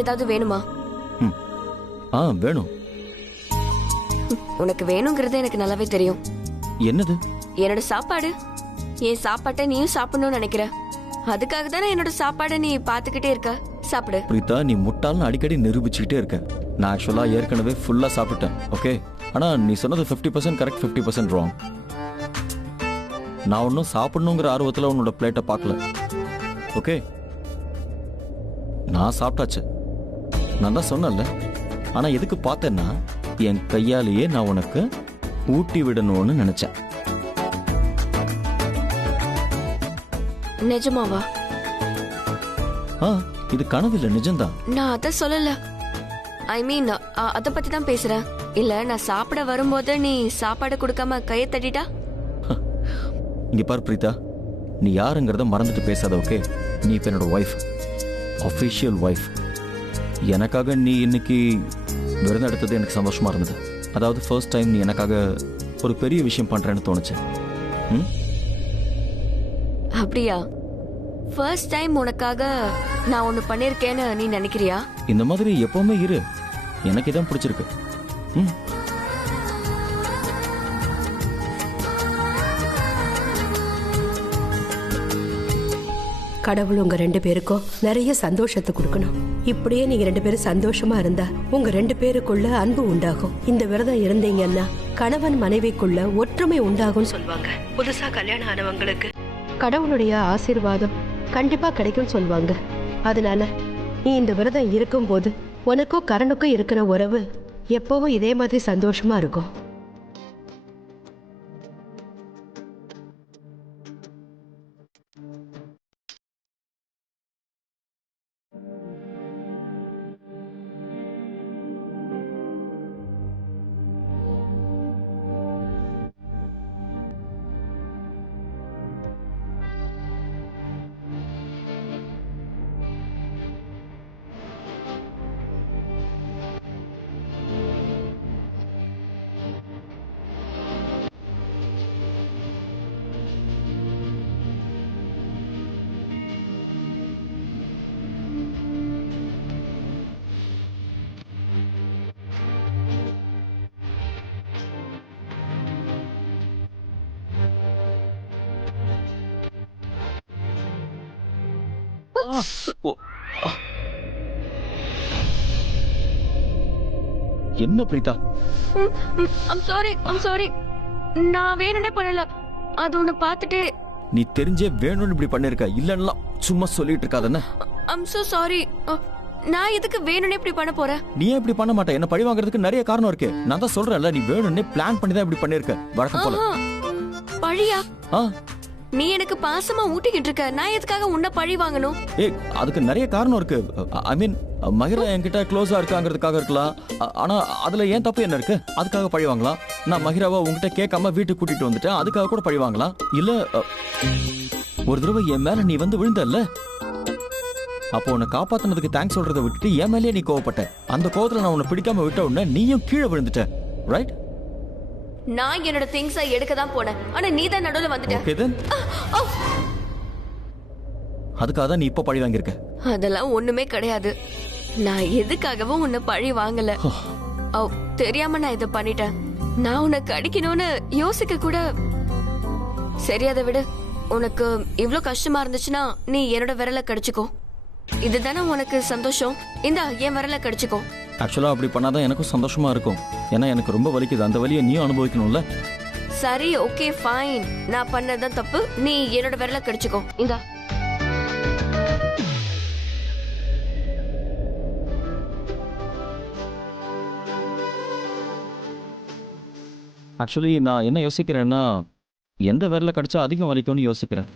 ஏதாவது வேணுமா? வேணும். உனக்கு வேணுங்கிறது எனக்கு நல்லாவே தெரியும். என்னது? என்னோட சாப்பாடு. என் சாப்பாட்டை நீயும் சாப்பிடணும்னு நினைக்கிற. அதுக்காக தானே என்னோட சாப்பாடை நீ பாத்துக்கிட்டே இருக்க. சாப்பிடு. பிரீதா, நீ முட்டாள்னு அடிக்கடி நிரூபிச்சுக்கிட்டே இருக்க. நான் ஆக்சுவலா ஏற்கனவே ஃபுல்லா சாப்பிட்டேன். ஓகே, ஆனா நீ சொன்னது 50% கரெக்ட், 50% ராங். நான் ஒன்னும் சாப்பிடணுங்கிற ஆர்வத்துல உன்னோட பிளேட்டை பார்க்கல. ஓகே, நான் சாப்பிட்டாச்சு. நான் தான் சொன்னேன்ல. ஆனா எதுக்கு பார்த்தேன்னா, என் கையாலேயே நான் உனக்கு ஊட்டி விடணும்னு நினைச்சேன். நிஜமாவா? இது கனவு இல்ல, நிஜம்தான். நான் அத சொல்லல. ஐ மீன் அத பத்தி தான் பேசுறேன். இல்ல, நான் சாப்பிட வரும்போது நீ சாப்பாடு கொடுக்காம கையை தட்டிட்டா? இங்க பாரு பிரீதா, நீ யாருங்கிறத மறந்துட்டு பேசாத. ஓகே, நீ இப்ப என்னோட ஒய்ஃப், அஃபிஷியல் ஒய்ஃப். எனக்காக நீ இன்னைக்கு விருது எடுத்தது எனக்கு சந்தோஷமா இருந்தது. அதாவது ஃபர்ஸ்ட் டைம் நீ எனக்காக ஒரு பெரிய விஷயம் பண்றேன்னு தோணுச்சு. அப்படியா? ஃபர்ஸ்ட் டைம் உனக்காக நான் ஒன்னு பண்ணிருக்கேன்னு நீ நினைக்கிறியா? இந்த மாதிரி எப்பவுமே இரு, எனக்கு இதான் பிடிச்சிருக்கு. கடவுள் உங்க 2 பேருக்கும் நிறைய சந்தோஷத்தை கொடுக்கணும். இப்படியே நீங்க 2 பேரும் சந்தோஷமா இருந்தா உங்க 2 பேருக்குள்ள அன்பு உண்டாகும். இந்த விரதம் இருந்தீங்கன்னா கணவன் மனைவிக்குள்ள ஒற்றுமை உண்டாகும் சொல்லுவாங்க. புதுசா கல்யாணம் ஆனவங்களுக்கு கடவுளுடைய ஆசீர்வாதம் கண்டிப்பா கிடைக்கும் சொல்லுவாங்க. அதனால நீ இந்த விரதம் இருக்கும் போது உனக்கும் கரனுக்கும் இருக்கிற உறவு எப்பவும் இதே மாதிரி சந்தோஷமா இருக்கும். என்ன பிரீதா? I'm sorry. நான் வேணும்னே பண்ணல. அது ஒன்னு பார்த்துட்டு. நீ தெரிஞ்சே வேணும்னு இப்படி பண்ணிருக்க. இல்லன்னா சும்மா சொல்லிட்டு இருக்காதே. I'm so sorry. நான் எதுக்கு வேணும்னே இப்படி பண்ண போறேன்? நீ ஏன் இப்படி பண்ண மாட்டே? என்ன பழி வாங்குறதுக்கு நிறைய காரணம் இருக்கு. நான் தான் சொல்றேன்ல, நீ வேணும்னே பிளான் பண்ணி தான் இப்படி பண்ணிருக்க. வழக்கம் போல. பழியா? நீ எனக்கு பாசமா ஊட்டிக்கிட்டு இருக்க. நான் எதுக்காக உன்னை பழி வாங்கணும்? ஏய், அதுக்கு நிறைய காரணம் இருக்கு. ஐ மீன், மகிரா என்கிட்ட க்ளோஸா இருக்காங்கிறதுக்காக இருக்கலாம். ஆனா அதுல ஏன் தப்பு என்ன இருக்கு? அதுக்காக பழி வாங்கலாம். நான் மகிராவை உங்ககிட்ட கேட்காம வீட்டுக்கு கூட்டிட்டு வந்துட்டேன், அதுக்காக கூட பழி வாங்கலாம். இல்ல, ஒரு தடவை என் மேல நீ வந்து விழுந்தல்ல, அப்போ உன்னை காப்பாத்தினதுக்கு தேங்க்ஸ் சொல்றதை விட்டுட்டு என் மேலேயே நீ கோவப்பட்ட. அந்த கோவத்துல நான் உன்னை பிடிக்காம விட்ட உடனே நீயும் கீழே விழுந்துட்ட. ரைட்? நான் என்னோட திங்ஸை எடுக்க தான் போனேன். ஆனா நீ தான் நடுவுல வந்துட்ட. Okay then. அதுக்காக தான் நீ இப்ப பழி வாங்கியிருக்க. அதெல்லாம் ஒண்ணுமே கிடையாது. நான் எதுக்காகவும் உன்னை பழி வாங்கல. தெரியாம நான் இதை பண்ணிட்டேன். நான் உனக்கு அடிக்கணும்னு யோசிக்க கூட. சரி, அதை விடு. உனக்கு இவ்ளோ கஷ்டமா இருந்துச்சுன்னா நீ என்னோட விரலை கடிச்சுக்கோ. இதுதானே உனக்கு சந்தோஷம்? இந்தா, என் விரலை கடிச்சுக்கோ. ஆக்சுவலா அப்படி பண்ணாதான் எனக்கும் சந்தோஷமா இருக்கும். ஏன்னா எனக்கு ரொம்ப வலிக்குது. அந்த வலியை நீயும் அனுபவிக்கணும்ல. சரி, ஓகே, ஃபைன். நான் பண்ணதான் தப்பு. நீ என்னோட விரலை கடிச்சுக்கோ. இந்தா. ஆக்சுவலி நான் என்ன யோசிக்கிறேன்னா, எந்த விரலை கடிச்சா அதிகம் வலிக்கும்னு யோசிக்கிறேன்.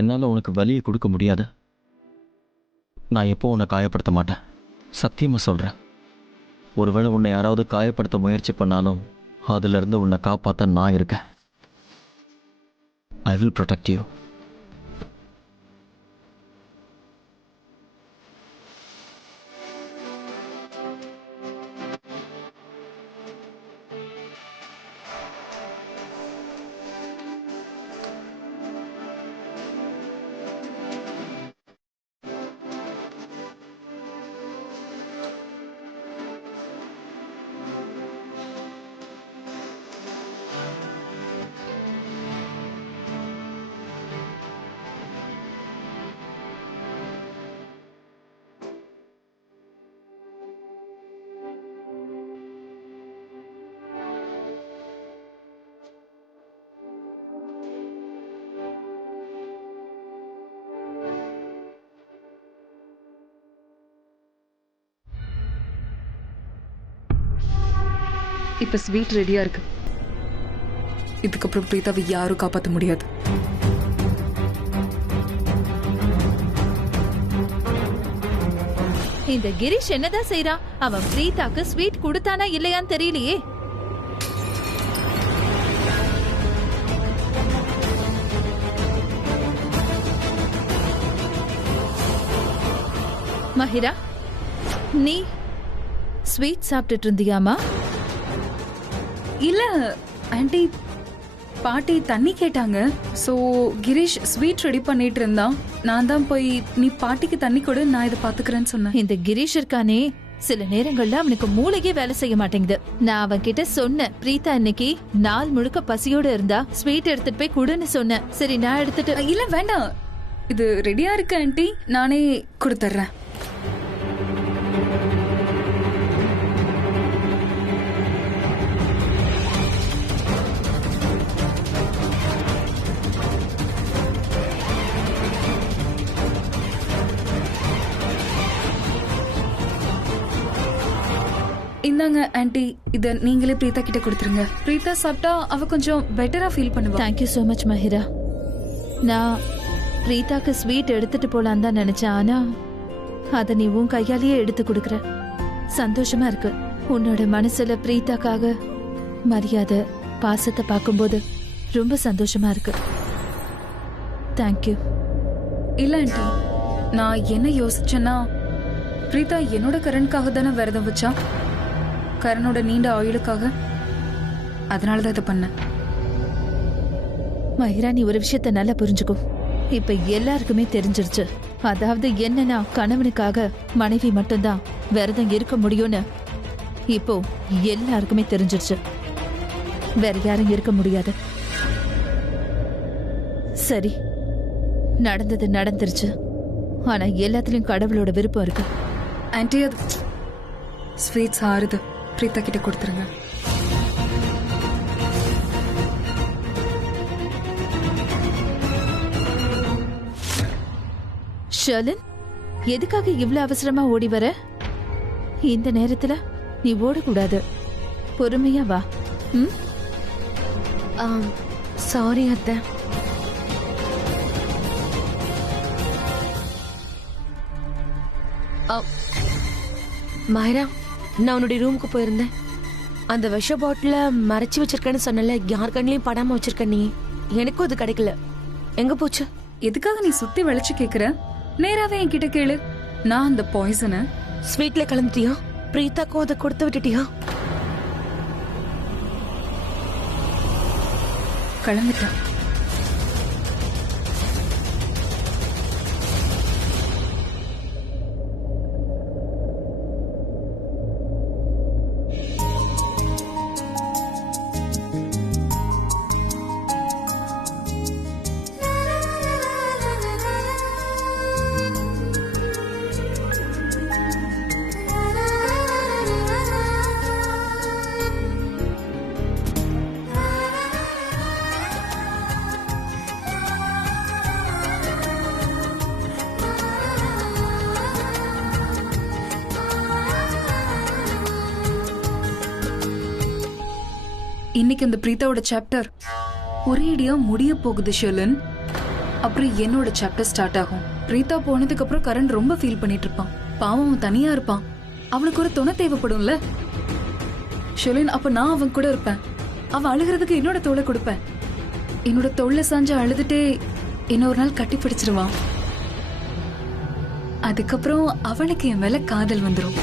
என்னால் உனக்கு வலியை கொடுக்க முடியாது. நான் எப்போ உன்னை காயப்படுத்த மாட்டேன், சத்தியமாக சொல்கிறேன். ஒருவேளை உன்னை யாராவது காயப்படுத்த முயற்சி பண்ணாலும் அதிலிருந்து உன்னை காப்பாற்ற நான் இருக்கேன். I will protect you. இப்ப ஸ்வீட் ரெடியா இருக்கு. இதுக்கப்புறம் பிரீதாவை யாரும் காப்பாற்ற முடியாது. இந்த கிரீஷ் என்னதான் செய்யறான்? அவன் பிரீதாக்கு ஸ்வீட் கொடுத்தானா இல்லையான்னு தெரியலையே. மஹிரா, நீ ஸ்வீட் சாப்பிட்டுட்டு இருந்தியாமா? இல்ல ஆண்டி, பாட்டி தண்ணி கேட்டாங்க. சோ கிரீஷ் ஸ்வீட் ரெடி பண்ணிட்டு இருந்தான். நான் தான் போய் நீ பாட்டிக்கு தண்ணி கொடு, நான் இதை பாத்துக்கிறேன்னு சொன்னேன். இந்த கிரீஷ் இருக்கானே, சில நேரங்கள்ல அவனுக்கு மூளைக்கே வேலை செய்ய மாட்டேங்குது. நான் அவன் கிட்ட சொன்னேன், பிரீதா இன்னைக்கு நாள் முழுக்க பசியோட இருந்தா ஸ்வீட் எடுத்துட்டு போய் குடுன்னு சொன்னேன். சரி, நான் எடுத்துட்டு. இல்ல வேண்டாம், இது ரெடியா இருக்கு ஆண்டி, நானே கொடுத்துட்றேன். இந்தாங்க ஆண்டி, இத நீங்களே பிரீதா கிட்ட கொடுத்துருங்க. பிரீதா சாப்பிட்டா அவ கொஞ்சம் பெட்டரா ஃபீல் பண்ணுவா. Thank you so much Mahira. நான் பிரீதாக்கு ஸ்வீட் எடுத்துட்டு போலான்னு தான் நினைச்சேன். ஆனா அத நீ உன் கையாலேயே எடுத்து கொடுக்கற. சந்தோஷமா இருக்கு. உன்னோட மனசுல பிரீதாக்காக மரியாதை, பாசத்தை பார்க்கும்போது ரொம்ப சந்தோஷமா இருக்கு. தேங்க்யூ. இல்ல ஆண்டி, நான் என்ன யோசிச்சேன்னா, பிரீதா என்னோட கரனுக்காக தானே விரதம் வச்சா, கரனோட நீண்ட ஆயுளுக்காக. அதனாலதான் இதை பண்ண. மஹிரா, நீ ஒரு விஷயத்த நல்லா புரிஞ்சுக்கோ. இப்ப எல்லாருக்குமே தெரிஞ்சிருச்சு. அதாவது என்னன்னா, கணவனுக்காக மனைவி மட்டும்தான் விரதம் இருக்க முடியும்னு இப்போ எல்லாருக்குமே தெரிஞ்சிருச்சு. வேற யாரும் இருக்க முடியாது. சரி, நடந்தது நடந்துருச்சு. ஆனா எல்லாத்துலயும் கடவுளோட விருப்பம் இருக்கு. ஆண்டி, அது ஸ்வீட்ஸ் ஆறுது, பிரீதா கிட்ட கொடுத்துருங்க. ஷர்லின், எதுக்காக இவ்ளோ அவசரமா ஓடி வர? இந்த நேரத்துல நீ ஓடக்கூடாது. பொறுமையா வா. சாரி அத்தை. மாயரா, நான் உன்னுடைய ரூமுக்கு போயிருந்தேன். அந்த விஷ பாட்டில மறைச்சு வச்சிருக்கேன்னு சொன்னல, யார் கண்ணிலையும் படாம வச்சிருக்க நீ. எனக்கும் அது கிடைக்கல. எங்க போச்சு? எதுக்காக நீ சுத்தி வளைச்சு கேக்குற? நேராவே என்கிட்ட கேளு. நான் அந்த பாய்சனை ஸ்வீட்ல கலந்துட்டியா? பிரீதாக்கும் அதை கொடுத்து விட்டுட்டியா? கலந்துட்டேன். இன்னைக்கு அந்த பிரீதாவோட சாப்டர் ஒரேடியா முடிய போகுது ஷர்லின். அப்புறம் என்னோட சாப்டர் ஸ்டார்ட் ஆகும். பிரீதா போனதுக்கு அப்புறம் கரண் ரொம்ப ஃபீல் பண்ணிட்டு இருப்பான். பாவம் அவன் தனியா இருப்பான். அவனுக்கு ஒரு துணை தேவைப்படும்ல ஷொலின். அப்ப நான் அவன் கூட இருப்பேன். அவன் அழுகிறதுக்கு என்னோட தோளை கொடுப்பேன். என்னோட தோல்ல சாஞ்சு அழுதுட்டே என்ன ஒரு நாள் கட்டி பிடிச்சிருவான். அதுக்கப்புறம் அவனுக்கு என் மேல காதல் வந்துடும்.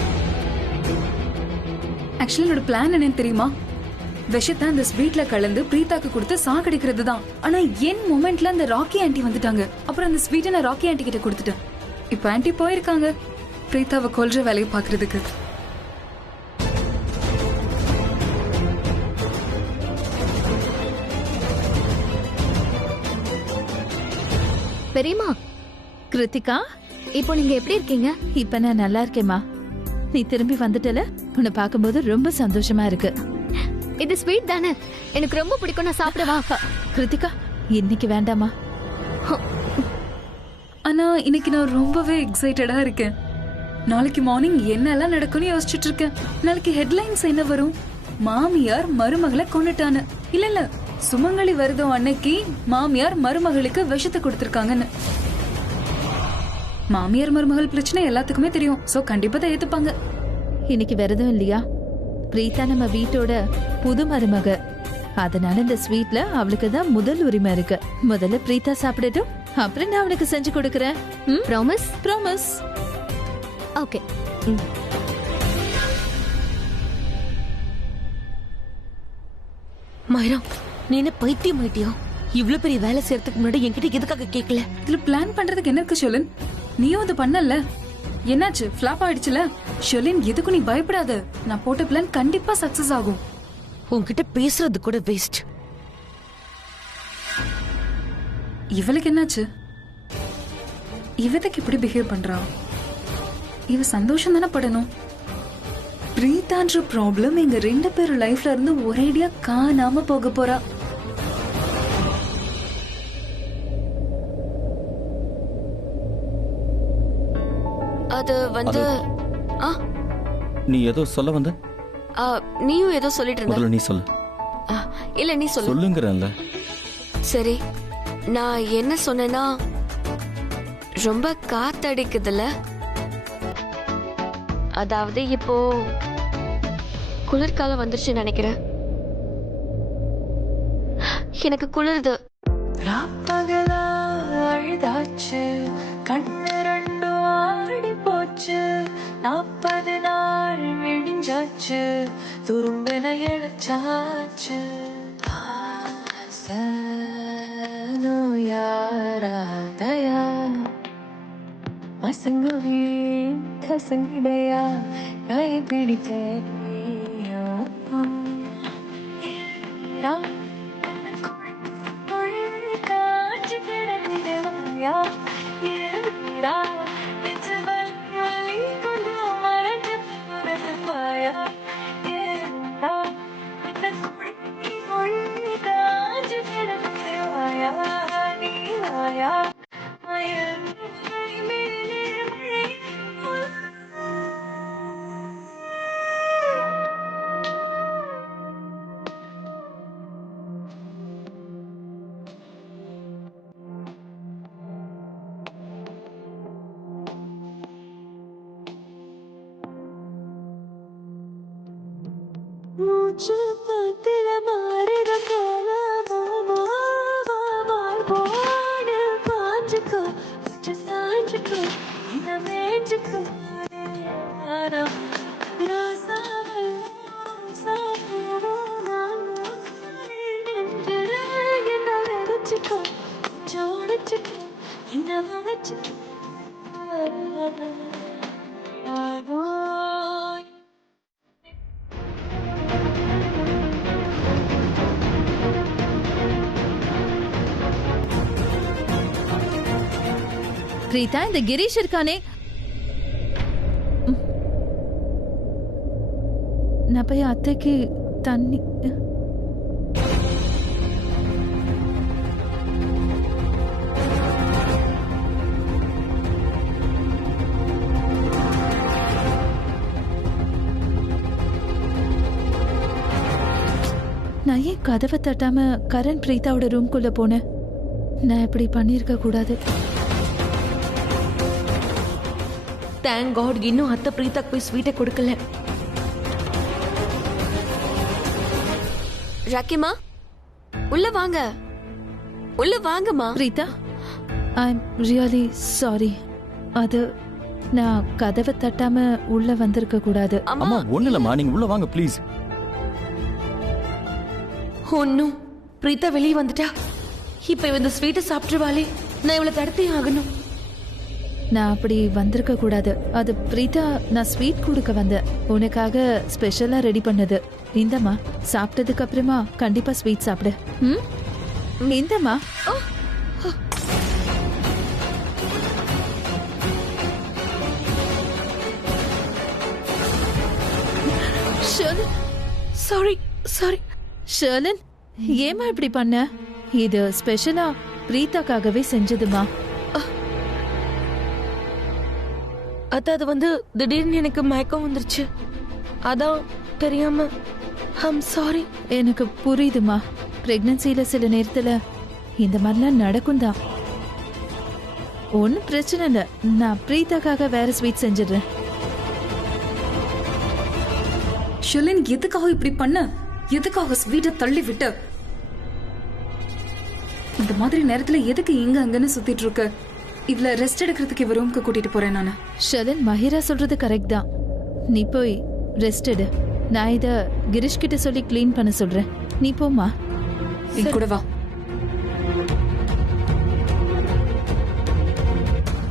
ஆக்சுவலி என்னோட பிளான் என்னன்னு தெரியுமா? விஷத்தை அந்த ஸ்வீட்ல கலந்து பிரீதாக்கு கொடுத்து சாகடிக்கிறது தான். ஆனா என் மொமெண்ட்ல அந்த ராக்கி ஆண்டி வந்துட்டாங்க. அப்புறம் அந்த ஸ்வீட்டை நான் ராக்கி ஆண்டி கிட்ட கொடுத்துட்டேன். இப்ப ஆண்டி போயிருக்காங்க பிரீதாவை கொல்ற வேலையை பாக்குறதுக்கு. பெரியம்மா, கிருத்திகா, இப்போ நீங்க எப்படி இருக்கீங்க? இப்ப நான் நல்லா இருக்கேம்மா. நீ திரும்பி வந்துட்டல, உன்னை பார்க்கும்போது ரொம்ப சந்தோஷமா இருக்கு. இது ஸ்வீட் தானே, எனக்கு ரொம்ப பிடிக்கும். நான் சாப்பிடவா? கிருத்திகா, இன்னைக்கு வேண்டாமா? ஆனா இன்னைக்கு நான் ரொம்பவே எக்ஸைட்டடா இருக்கேன். நாளைக்கு மார்னிங் என்னெல்லாம் நடக்கும்னு யோசிச்சுட்டு இருக்கேன். நாளைக்கு ஹெட்லைன்ஸ் என்ன வரும்? மாமியார் மருமகளை கொண்டுட்டான்னு. இல்ல சுமங்கலி விரதம் அன்னைக்கு மாமியார் மருமகளுக்கு விஷத்தை கொடுத்திருக்காங்கன்னு. மாமியார் மருமகள் பிரச்சனை எல்லாத்துக்குமே தெரியும். சோ கண்டிப்பா தான் ஏத்துப்பாங்க. இன்னைக்கு விரதம் இல்லையா? பிரீதா நம்ம வீட்டோட புது மருமக. அதனால இந்த ஸ்வீட்ல அவளுக்கு தான் முதல் உரிமை இருக்கு. முதல்ல பிரீதா சாப்பிடட்டும், அப்புறம் நான் அவனுக்கு செஞ்சு கொடுக்கறேன். ப்ராமிஸ்? ப்ராமிஸ். ஓகே. மைரா, நீ என்ன பைத்தியம் ஆயிட்டியா? இவ்ளோ பெரிய வேலை செய்யறதுக்கு முன்னாடி என்கிட்ட எதுக்காக கேட்கல? இதுல பிளான் பண்றதுக்கு என்ன இருக்கு ஷொலின்? நீயும் அது பண்ணல. என்னாச்சு? ஃபிளாப் ஆயிடுச்சுல. ஷொலின், எதுக்கும் நீ பயப்படாத. நான் போட்ட பிளான் கண்டிப்பா சக்சஸ் ஆகும். உன்கிட்ட பேசுறது கூட வேஸ்ட். இவளுக்கு என்னாச்சு? இவதுக்கு இப்படி பிஹேவ் பண்றா? இவ சந்தோஷம் தானே படணும். பிரீதான்ற ப்ராப்ளம் எங்க 2 பேரும் லைஃப்ல இருந்து ஒரேடியா காணாம போக போறா. அது வந்து நீ ஏதோ சொல்ல வந்த? நீயும் ஏதோ சொல்லிட்டு இருந்த. முதல்ல நீ சொல்லு. இல்ல நீ சொல்லு. சொல்லுங்கறேன்ல. சரி, நான் என்ன சொன்னேன்னா, ரொம்ப காத்தடிக்குதுல. அதாவது இப்போ குளிர்காலம் வந்துருச்சு நினைக்கிறேன். எனக்கு குளிருது. அழுதாச்சு, கண்ணு ரெண்டும் ஆடி போச்சு, 40 நாள் விடிஞ்சாச்சு, துரும்பின இழைச்சாச்சு. சனோ யாராதயா மசங்குவி கசங்கிடையா கை பிடித்தேன் காட்சி கிடந்திடவாயா ஏறா நெஞ்சவல் வலி கொண்டு மறைஞ்சு பாயா ஏறா காட்சி கிடந்திடவாயா நீவாயா மயம் மூச்சு பத்தில மாறிட போலாமா போடு பாஞ்சுக்கோ சாஞ்சுக்கோ இந்த மேஞ்சுக்கோ ராசாவல் என்ன நினைச்சுக்கோ சோடிச்சுக்கோ என்ன நினைச்சுக்கோ பிரீதா, இந்த கிரீஷ் இருக்கானே, நான் போய் அத்தைக்கு தண்ணி. நான் ஏன் கதவை தட்டாம கரண் பிரீதாவோட ரூம்குள்ள போனேன்? நான் இப்படி பண்ணியிருக்க கூடாது. தேங்க் காட் இன்னும் அத்தை பிரீதாக்கு போய் ஸ்வீட்டை கொடுக்கல. ராக்கிமா உள்ள வாங்க, உள்ள வாங்கம்மா. Preetha, I am really sorry. அது நான் கதவை தட்டாம உள்ள வந்திருக்க கூடாது. அம்மா ஒண்ணு இல்லம்மா, நீங்க உள்ள வாங்க ப்ளீஸ். ஒன்னும் பிரீதா வெளியே வந்துட்டா. இப்ப இவ இந்த ஸ்வீட்டை சாப்பிட்டுருவாளே, நான் இவளை தடுத்தே ஆகணும். நான் அப்படி வந்திருக்க கூடாது. அது பிரீதா, நான் ஸ்வீட் கொடுக்க வந்தேன். உனக்காக ஸ்பெஷலா ரெடி பண்ணது. இந்தம்மா, சாப்பிட்டதுக்கு அப்புறமா கண்டிப்பா ஸ்வீட் சாப்பிடு. இந்தம்மா. Sorry sorry. ஷர்லன், ஏமா இப்படி பண்ண? இது ஸ்பெஷலா பிரீதாக்காகவே செஞ்சதுமா. அது வந்து திடீர்னு எனக்கு மயக்கம் வந்துருச்சு, அதான் தெரியாம. I'm sorry. எனக்கு புரியுதுமா. பிரெக்னன்சில சில நேரத்துல இந்த மாதிரிலாம் நடக்கும் தான். ஒன்னும் பிரச்சனை இல்லை. நான் பிரீதாக்காக வேற ஸ்வீட் செஞ்சிடுறேன். ஷெலின், எதுக்காக இப்படி பண்ண? எதுக்காக ஸ்வீட்டை தள்ளி விட்ட? இந்த மாதிரி நேரத்துல எதுக்கு இங்க அங்கன்னு சுத்திட்டு இருக்க? இவள ரெஸ்ட் எடுக்கிறதுக்கு இவ ரூம்க்கு கூட்டிட்டு போறேன் நானு. ஷெலின், மஹிரா சொல்றது கரெக்ட் தான். நீ போய் ரெஸ்ட் எடு. நான் இத கிரிஷ் கிட்ட சொல்லி க்ளீன் பண்ண சொல்றேன். நீ போமா. என் கூட வா.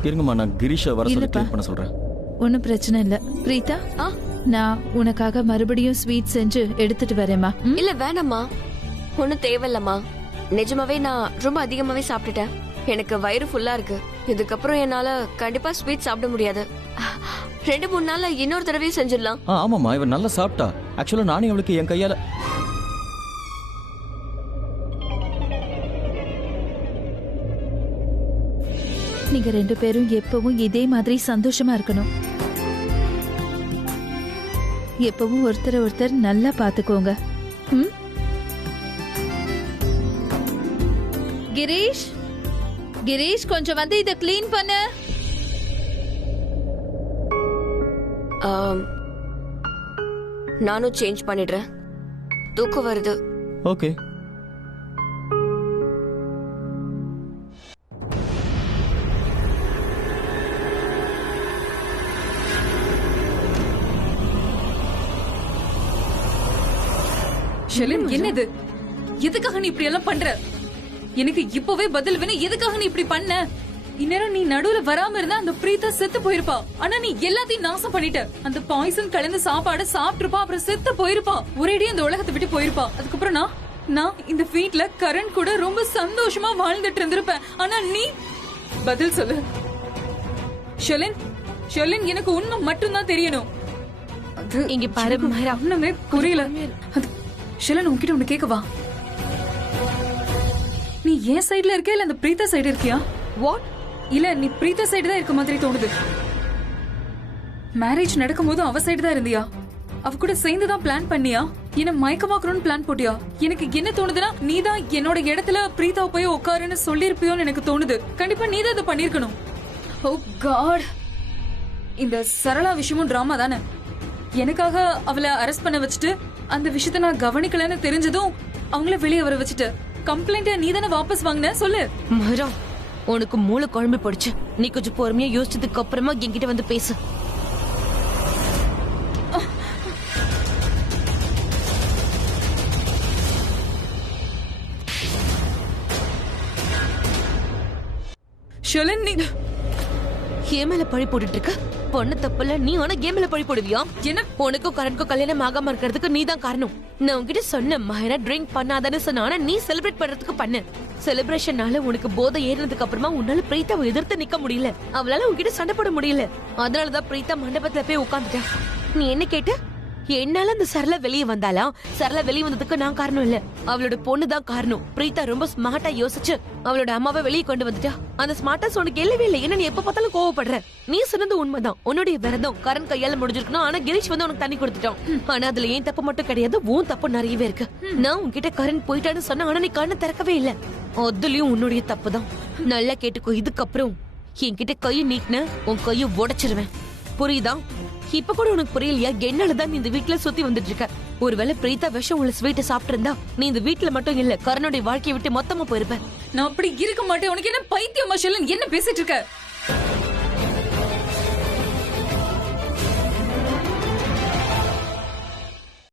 இருங்கம்மா, நான் கிரீஷை வர சொல்லி இல்லப்பா. க்ளீன் பண்ண சொல்றேன். ஒன்னும் பிரச்சனை இல்ல. பிரீதா, நான் உனக்காக மறுபடியும் ஸ்வீட் செஞ்சு எடுத்துட்டு வரேம்மா. இல்ல வேணாம்மா, ஒன்னும் தேவையில்லம்மா. நிஜமாவே நான் ரொம்ப அதிகமாவே சாப்பிட்டுட்டேன். எனக்கு வயிறு ஃபுல்லா இருக்கு. இதுக்கப்புறம் என்னால கண்டிப்பா ஸ்வீட் சாப்பிட முடியாது. 2-3 நாள்ல இன்னொரு தடவையும் செஞ்சிடலாம். ஆமாம்மா, இவன் நல்லா சாப்பிட்டா. ஆக்சுவலா நானே அவளுக்கு என் கையால நீங்க 2 பேரும் எப்பவும் இதே மாதிரி சந்தோஷமா இருக்கணும். எப்பவும் ஒருத்தர் நல்லா பாத்துக்கோங்க. கிரீஷ், கிரீஷ் கொஞ்சம் வந்து இத க்ளீன் பண்ணு. நானும் சேஞ்ச் பண்ணிடுறேன். தூக்கம் வருது. ஓகே. ஷெலின், என்னது? எதுக்காக நீ இப்படி எல்லாம் பண்ற? எனக்கு இப்பவே பதில் வேணும். எதுக்காக நீ இப்படி பண்ண? இந்நேரம் நீ நடுவுல வராம இருந்தா அந்த பிரீதா செத்து போயிருப்பா. ஆனா நீ எல்லாத்தையும் நாசம் பண்ணிட்ட. அந்த பாய்சன் கலந்த சாப்பாடு சாப்பிட்டுருப்பா, அப்புறம் செத்து போயிருப்பா. ஒரேடியா அந்த உலகத்தை விட்டு போயிருப்பா. அதுக்கப்புறம் நான் இந்த வீட்ல கரண் கூட ரொம்ப சந்தோஷமா வாழ்ந்துட்டு இருந்திருப்பேன். ஆனா நீ பதில் சொல்லு ஷெலின். ஷெலின், எனக்கு உண்மை மட்டும்தான் தெரியணும். இங்க பாரு மஹிரா, ஒண்ணுமே புரியல. ஷெலின், உன்கிட்ட ஒண்ணு கேட்கவா? நீ ஏன் சைடுல இருக்கியா இல்ல அந்த பிரீதா சைடு இருக்கியா? வாட்? இல்ல, நீ பிரீதா சைடு தான் இருக்க மாதிரி தோணுது. மேரேஜ் நடக்கும் போது அவ சைடு தான் இருந்தியா? அவ கூட சேர்ந்து தான் பிளான் பண்ணியா? என்ன மயக்கமாக்கணும்னு பிளான் போட்டியா? எனக்கு என்ன தோணுதுன்னா, நீ தான் என்னோட இடத்துல பிரீதா போய் உட்காருன்னு சொல்லிருப்பியோன்னு எனக்கு தோணுது. கண்டிப்பா நீ தான் இதை பண்ணிருக்கணும். ஓ காட், இந்த சரளா விஷயமும் டிராமா தானே? எனக்காக அவளை அரெஸ்ட் பண்ண வச்சுட்டு அந்த விஷயத்த நான் கவனிக்கலன்னு தெரிஞ்சதும் அவங்கள வெளியே வர வச்சுட்டு கம்ப்ளைண்ட நீ தானே வாபஸ் வாங்கின? சொல்லு மஹிரா, உனக்கு மூளை குழம்பு போடுச்சு. நீ கொஞ்சம் பொறுமையா யோசிச்சதுக்கு அப்புறமா என்கிட்ட வந்து பேசு. ஷெலின், நீ ஏன் மேல பழி போட்டுட்டு இருக்க? பொண்ணு தப்புல, நீ ஆனா ஏன் மேல பழி போடுவியா? என்ன? உனக்கும் கரண்ட்க்கும் கல்யாணம் ஆகாம இருக்கிறதுக்கு நீ தான் காரணம். நான் உன்கிட்ட சொன்னேன் மஹிரா ட்ரிங்க் பண்ணாதான்னு சொன்ன. ஆனா நீ செலிப்ரேட் பண்றதுக்கு பண்ண. செலிப்ரேஷனால உனக்கு போதை ஏறினதுக்கு அப்புறமா உன்னால பிரீத்தாவை எதிர்த்து நிக்க முடியல. அவளால உன்கிட்ட சண்டை போட முடியல. அதனாலதான் பிரீத்தா மண்டபத்துல போய் உட்காந்துட்டா. நீ என்ன கேட்ட? என்னால அந்த சரளா வெளியே வந்தாலாம். சரளா வெளியே வந்ததுக்கு நான் காரணம் இல்ல, அவளோட பொண்ணு தான் காரணம். பிரீதா ரொம்ப ஸ்மார்ட்டா யோசிச்சு அவளோட அம்மாவை வெளியே கொண்டு வந்துட்டா. அந்த ஸ்மார்ட்டஸ் உனக்கு இல்லவே இல்லை. என்ன நீ எப்ப பார்த்தாலும் கோவப்படுற? நீ சொன்னது உண்மைதான். உன்னுடைய விரதம் கரண் கையால முடிஞ்சிருக்கணும். ஆனா கிரீஷ் வந்து உனக்கு தண்ணி கொடுத்துட்டான். ஆனா அதுல ஏன் தப்பு மட்டும் கிடையாது, உன் தப்பு நிறையவே இருக்கு. நான் உன்கிட்ட கரண் போயிட்டான்னு சொன்ன, ஆனா நீ கண்ணை திறக்கவே இல்ல. அதுலயும் உன்னுடைய தப்பு தான். நல்லா கேட்டுக்கோ, இதுக்கப்புறம் என்கிட்ட கையை நீட்டின உன் கையை உடைச்சிருவேன். புரியுதா? இப்ப கூட உனக்கு புரியலையா? என்னாலதான் நீ இந்த வீட்டுல சுத்தி வந்துட்டு இருக்க. ஒருவேளை பிரீதா விஷம் உள்ள ஸ்வீட்டை சாப்பிட்டு இருந்தா நீ இந்த வீட்டுல மட்டும் இல்ல, கரனுடைய வாழ்க்கையை விட்டு மொத்தமா போயிருப்ப. நான் அப்படி இருக்க மாட்டேன். உனக்கு என்ன பைத்தியமா ஷெலின்? என்ன பேசிட்டு இருக்க?